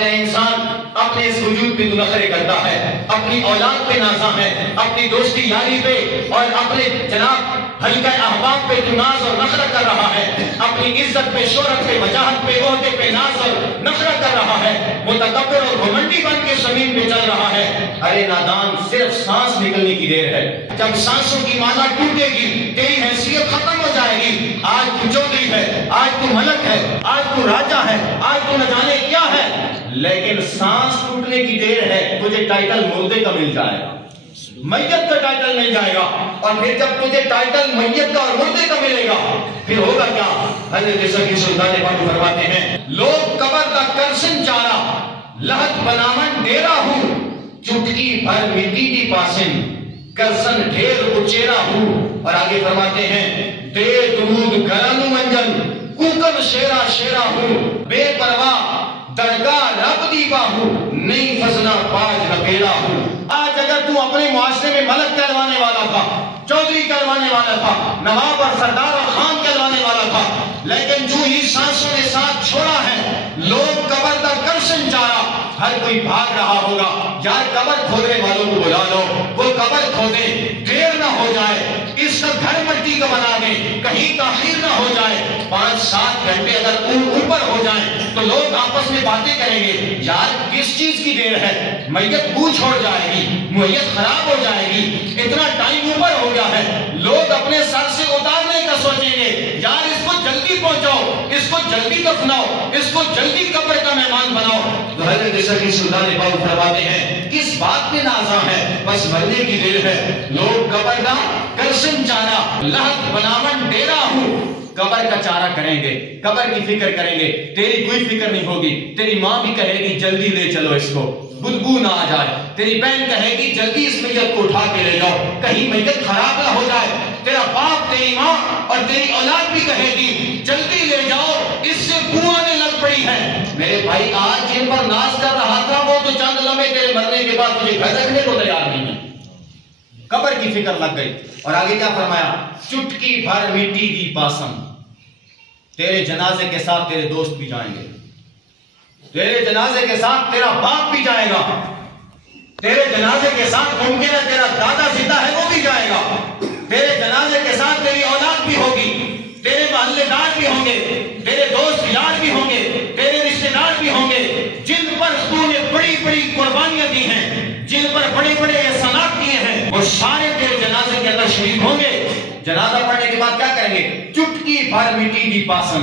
فرماتے ہیں انسان اپنے اس وجود پہ تو نخرے کرتا ہے، اپنی اولاد پہ نازاں ہے، اپنی دوستی یاری پہ اور اپنے جناب حلقہ احباب پہ تو ناز اور نخرہ کر رہا ہے، اپنی عزت پہ، شہرت پہ، وجاہت پہ، عہدے پہ ناز اور نخرہ کر رہا ہے، متکبر اور گھمنڈی بن کے زمین پہ چل رہا ہے۔ ارے نادان، صرف سانس نکلنے کی دیر ہے، جب سانسوں کی مالا ٹوٹے گی تیری حیثیت ختم ہو جائے گی۔ آج تو چودھری ہے، آج تو ملک ہے، آج تو راجہ ہے، آج تو نہ جانے کیا ہے، لیکن سانس ٹوٹنے کی دیر ہے، تجھے ٹائٹل مردے کا مل جائے گا، میت کا ٹائٹل مل جائے گا، اور پھر جب تجھے ٹائٹل میت کا اور مردے کا ملے گا پھر ہوگا کیا؟ حضرت سکی سلطان باہو فرماتے ہیں لوگ قبر کا کرسن چارا لہت بنامن ڈیرا ہوں، چٹکی بھر مٹی دی پاسن کرسن ڈھیر اچیرا ہوں۔ اور آگے فرماتے ہیں دے درود گرانو منجن کوکن شیرا شیرا ہوں، بے پرواہ درگاہ رب دی باہو نہیں فضنا باج نپیڑا ہوں۔ آج اگر تو اپنے معاشرے میں ملک کہلوانے والا تھا، چودھری کہلوانے والا تھا، نواب اور سردار اور خان کہلوانے والا تھا، لیکن جو ہی سانسوں نے ساتھ چھوڑا ہے لوگ قبر کا کرسن چارا، ہر کوئی بھاگ رہا ہوگا یار قبر کھودنے والوں کو بلا لو، وہ قبر کھودے، دیر نہ ہو جائے، اس کا گھر مٹی کا بنا دیں، کہیں تاخیر نہ ہو جائے، 5-7 گھنٹے اگر اوپر ہو جائیں تو لوگ آپس میں باتیں کریں گے یار کس چیز کی دیر ہے، میت بو چھوڑ جائے گی، میت خراب ہو جائے گی، اتنا ٹائم اوپر ہو گیا ہے، لوگ اپنے سر سے اتارنے کا سوچیں گے یار اس کو جلدی پہنچاؤ، اس کو جلدی دفناؤ، اس کو جلدی قبر کا مہمان بناؤ۔ تو حضرت سکی سلطان باہو فرماتے ہیں کس بات میں نازاں ہے، بس مرنے کی دیر ہے، لوگ قبر کا کرسن چارا لہت بناون ڈیرا ہوں، قبر کا چارہ کریں گے، قبر کی فکر کریں گے، تیری کوئی فکر نہیں ہوگی، تیری ماں بھی کہے گی جلدی لے چلو اس کو، بدبو نہ آ جائے، تیری بہن کہے گی جلدی اس میت کو اٹھا کے لے جاؤ کہیں میت خراب نہ ہو جائے، تیرا باپ، تیری ماں اور تیری اولاد بھی کہے گی جلدی لے جاؤ اس سے بو آنے لگ پڑی ہے۔ میرے بھائی آج جن پر ناز کر رہا تھا وہ تو چند لمحے تیرے مرنے کے بعد تجھے گھر رکھنے کو تیار نہیں ہے، قبر کی فکر لگ گئی۔ اور آگے کیا فرمایا چٹکی بھر مٹی دی پاسم، تیرے جنازے کے ساتھ تیرے دوست بھی جائیں گے، تیرے جنازے کے ساتھ تیرا باپ بھی جائے گا، تیرے جنازے کے ساتھ ممکن ہے تیرا دادا زندہ ہے وہ بھی جائے گا، تیرے جنازے کے ساتھ تیری اولاد بھی ہوگی، تیرے محلے دار بھی ہوں گے، تیرے دوست یار بھی ہوں گے، تیرے رشتہ دار بھی ہوں گے، جن پر تو نے بڑی بڑی قربانیاں دی ہیں، جن پر بڑے بڑے احسانات دیے ہیں، وہ سارے تیرے جنازے کے اندر شریک ہوں گے۔ جنازہ پڑھنے کے بعد کیا کریں گے چٹکی بھر مٹی دی پاسم،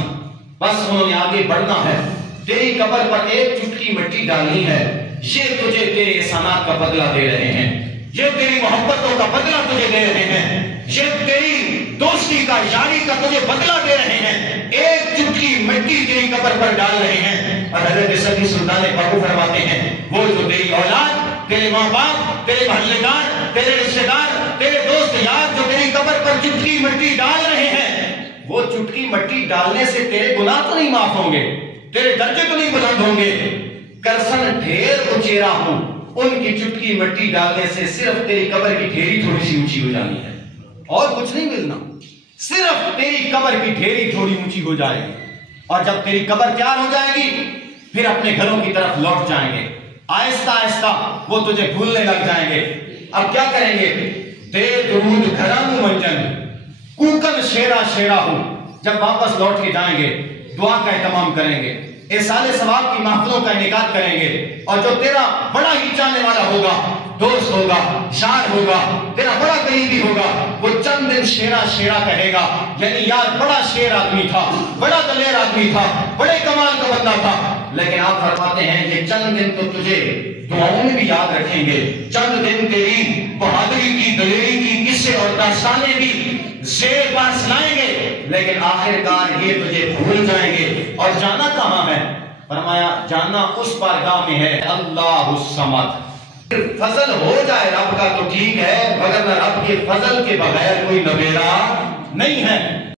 بس انہوں نے آگے بڑھنا ہے، تیری قبر پر ایک چٹکی مٹی ڈالنی ہے، یہ تجھے تیرے احسانات کا بدلہ دے رہے ہیں، یہ تیری محبتوں کا بدلہ تجھے دے رہے ہیں، یہ تیری دوستی کا یاری کا تجھے بدلہ دے رہے ہیں، ایک چٹکی مٹی تیری قبر پر ڈال رہے ہیں۔ اور حضرت سکی سلطان باہو فرماتے ہیں وہ جو تیری اولاد، تیرے ماں باپ، تیرے محلے دار، تیرے رشتہ دار، تیرے دوست یار جو تیری قبر پر چٹکی مٹی ڈال رہے ہیں، وہ چٹکی مٹی ڈالنے سے تیرے گناہ تو نہیں معاف ہوں گے، تیرے درجے تو نہیں بلند ہوں گے، کرسن ڈھیر اچیرا ہوں، ان کی چٹکی مٹی ڈالنے سے صرف تیری قبر کی ڈھیری تھوڑی سی اونچی ہو جانی ہے، اور کچھ نہیں ملنا، صرف تیری قبر کی ڈھیری تھوڑی اونچی ہو جائے گی، اور جب تیری قبر تیار ہو جائے گی پھر اپنے گھروں کی طرف لوٹ جائیں گے، آہستہ آہستہ وہ تجھے بھولنے لگ جائیں گے۔ اب کیا کریں گے دے درود گھرانو منجن کوکن شیرا شیرا ہوں، جب واپس لوٹ کے جائیں گے دعا کا اہتمام کریں گے، احسان ثواب کی محفلوں کا انعقاد کریں گے، اور جو تیرا بڑا ہی چاہنے والا ہوگا، دوست ہوگا، شاعر ہوگا، تیرا بڑا قریبی ہوگا، وہ چند دن شیرا شیرا کہے گا، یعنی یار بڑا شیر آدمی تھا، بڑا دلیر آدمی تھا، بڑے کمال کا بندہ تھا، لیکن آپ فرماتے ہیں یہ چند دن تو تجھے دعاؤں میں بھی یاد رکھیں گے، چند دن تیری بہادری کی، دلیری کی قصے اور داستانیں بھی زیر بار سنائیں گے، لیکن آخرکار یہ تجھے بھول جائیں گے۔ اور جانا کہاں ہے؟ فرمایا جانا اس بارگاہ میں ہے اللہ الصمد، فضل ہو جائے رب کا تو ٹھیک ہے، مگر رب کے فضل کے بغیر کوئی نبیرا نہیں ہے۔